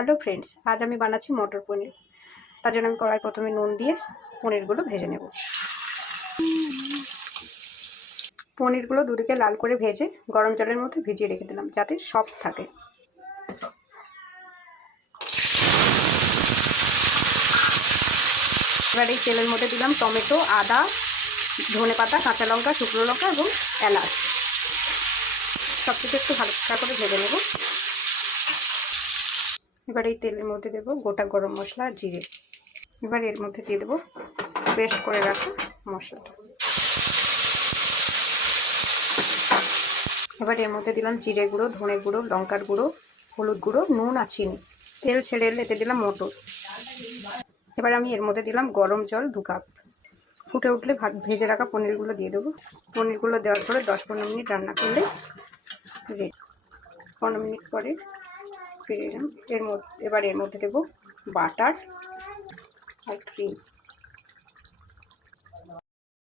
Hello friends, আজ আমি বানাচ্ছি মটর পনির। তার জন্য আমি কড়াই প্রথমে নুন দিয়ে পনিরগুলো ভেজে নেব। পনিরগুলো দুদিকে লাল করে ভেজে গরম জলের মধ্যে ভিজিয়ে রেখে দিলাম যাতে সফট থাকে। এবার এই তেলের মধ্যে দিলাম টমেটো, আদা, ধনেপাতা, কাঁচা লঙ্কা, শুকনো লঙ্কা এবং এলাচ। সব কিছু একটু হালকা করে ভেজে নেব। এবার এই তেলের মধ্যে দেবো গোটা গরম মশলা আর জিরে। এবার এর মধ্যে দিয়ে দেবো পেস্ট করে রাখা মশলাটা। এবার এর মধ্যে দিলাম জিরে গুঁড়ো, ধনে গুঁড়ো, লঙ্কার গুঁড়ো, হলুদ গুঁড়ো, নুন আর চিনি। তেল ছেড়ে এলে এতে দিলাম মটর। এবার আমি এর মধ্যে দিলাম গরম জল 2 কাপ। ফুটে উঠলে ভেজে রাখা পনিরগুলো দিয়ে দেবো। পনিরগুলো দেওয়ার পরে 10-15 মিনিট রান্না করলে রেডি। 15 মিনিট পরে ফিরে এলাম। এবার এর মধ্যে দেবো বাটার আর ক্রিম।